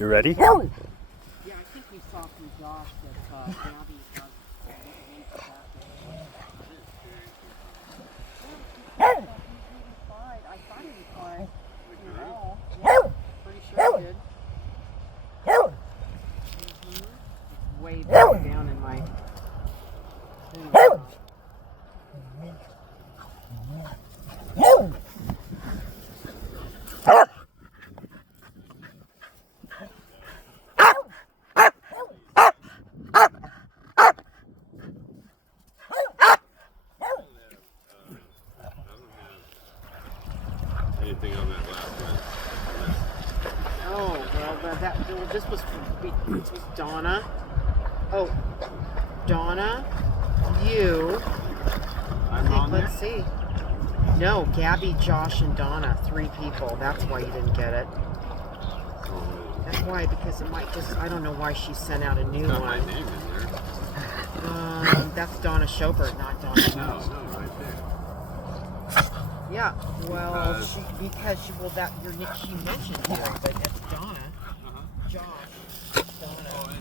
You ready? Yeah, I think we saw from Josh that Gabby has I thought he was fine. Yeah, pretty sure he did. It's way down in my... Anything on that last one? Oh, well, this was Donna. Oh, Donna, you. I'm on there? Let's see. No, Gabby, Josh, and Donna. 3 people. That's why you didn't get it. That's why, because it might just, I don't know why she sent out a new Got one. my name in there. That's Donna Schobert, not Donna No, Mouse. no, right there. Yeah, well, she mentioned you, but it's Donna, Josh,